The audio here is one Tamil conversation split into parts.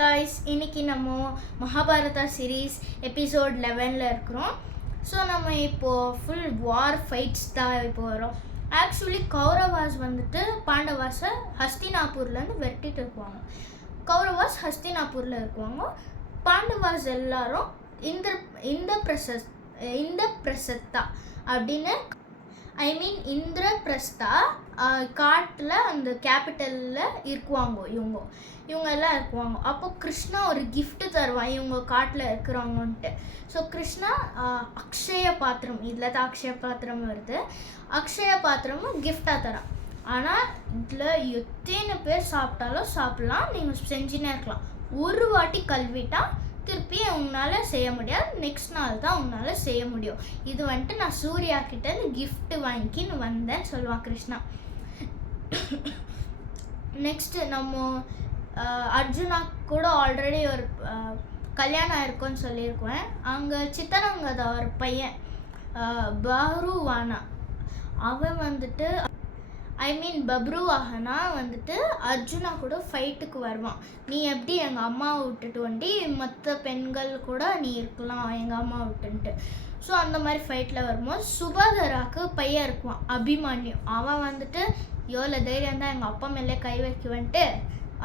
guys, இன்னைக்கு நம்ம மகாபாரதா சீரீஸ் எபிசோட் 11ல இருக்கிறோம். ஸோ நம்ம இப்போது ஃபுல் வார் ஃபைட்ஸ் தான் இப்போ வரோம். ஆக்சுவலி கௌரவாஸ் வந்துட்டு பாண்டவாஸை ஹஸ்தினாப்பூர்லேருந்து வெட்டிட்டு இருக்குவாங்க. கௌரவாஸ் ஹஸ்தினாப்பூரில் இருக்குவாங்க. பாண்டவாஸ் எல்லாரும் இந்திரபிரசத்தா அப்படின்னு இந்திரபிரஸ்தா காட்டில் அந்த கேபிட்டலில் இருக்குவாங்க. இவங்க எல்லாம் இருக்குவாங்க. அப்போ கிருஷ்ணா ஒரு கிஃப்ட் தருவான் இவங்க காட்டில் இருக்கிறவங்கன்ட்டு. ஸோ கிருஷ்ணா அக்ஷய பாத்திரம், இதில் தான் அக்ஷய பாத்திரம் வருது, அக்ஷய பாத்திரமும் கிஃப்டாக தரான். ஆனால் இதில் எத்தனை பேர் சாப்பிட்டாலும் சாப்பிட்லாம், நீங்கள் செஞ்சுனே இருக்கலாம். ஒரு வாட்டி கல்விட்டா திருப்பி உங்களால் செய்ய முடியாது, நெக்ஸ்ட் நாள் தான் உங்களால் செய்ய முடியும். இது வந்துட்டு நான் சூர்யா கிட்டேருந்து கிஃப்ட் வாங்கிக்கின்னு வந்தேன்னு சொல்லுவான் கிருஷ்ணா. நெக்ஸ்ட்டு நம்ம அர்ஜுனா கூட ஆல்ரெடி ஒரு கல்யாணம் ஆயிருக்குன்னு சொல்லியிருக்குவேன். அங்கே சித்தரங்கத ஒரு பையன் பஹ்ருவானா, அவன் வந்துட்டு பப்ருவாகனா வந்துட்டு அர்ஜுனா கூட ஃபைட்டுக்கு வருவான். நீ எப்படி எங்கள் அம்மாவை விட்டுட்டு வண்டி மற்ற பெண்கள் கூட நீ இருக்கலாம் எங்கள் அம்மா விட்டுன்ட்டு. ஸோ அந்த மாதிரி ஃபைட்டில் வரும்போது சுபதராக்கு பையன் இருக்குவான் அபிமன்யு. அவன் வந்துட்டு எவ்வளோ தைரியம் தான் எங்கள் அப்பா மேலே கை வைக்குவன்ட்டு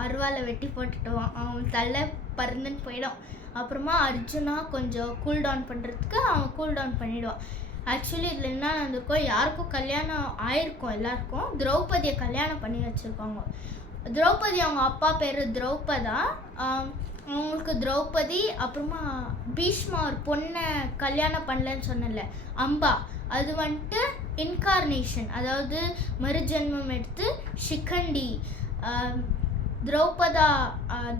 அருவாலை வெட்டி போட்டுட்டுவான். அவன் தலை பறந்துன்னு போயிடும். அப்புறமா அர்ஜுனா கொஞ்சம் கூல் டவுன் பண்ணுறதுக்கு அவன் கூல் டவுன் பண்ணிவிடுவான். ஆக்சுவலி இதில் என்ன நடந்திருக்கோம், யாருக்கும் கல்யாணம் ஆயிருக்கும், எல்லாருக்கும் திரௌபதியை கல்யாணம் பண்ணி வச்சுருக்காங்க. திரௌபதி அவங்க அப்பா பேர் திரௌபதா. அவங்களுக்கு திரௌபதி, அப்புறமா பீஷ்மா ஒரு பொண்ணை கல்யாணம் பண்ணலன்னு சொன்னல அம்பா, அது வந்துட்டு இன்கார்னேஷன், அதாவது மறுஜென்மம் எடுத்து ஷிகண்டி.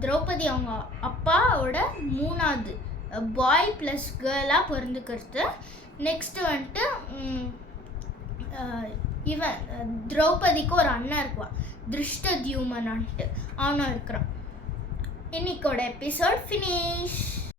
திரௌபதி அவங்க அப்பாவோட மூணாவது பாய் ப்ளஸ் கேர்ளாக பிறந்துக்கிறது. நெக்ஸ்ட்டு வந்துட்டு இவன் திரௌபதிக்கு ஒரு அண்ணன் இருக்குவான் திருஷ்டத்யும்னன்ட்டு, அவனும் இருக்கிறான். இன்னைக்கோட எபிசோட் ஃபினிஷ்.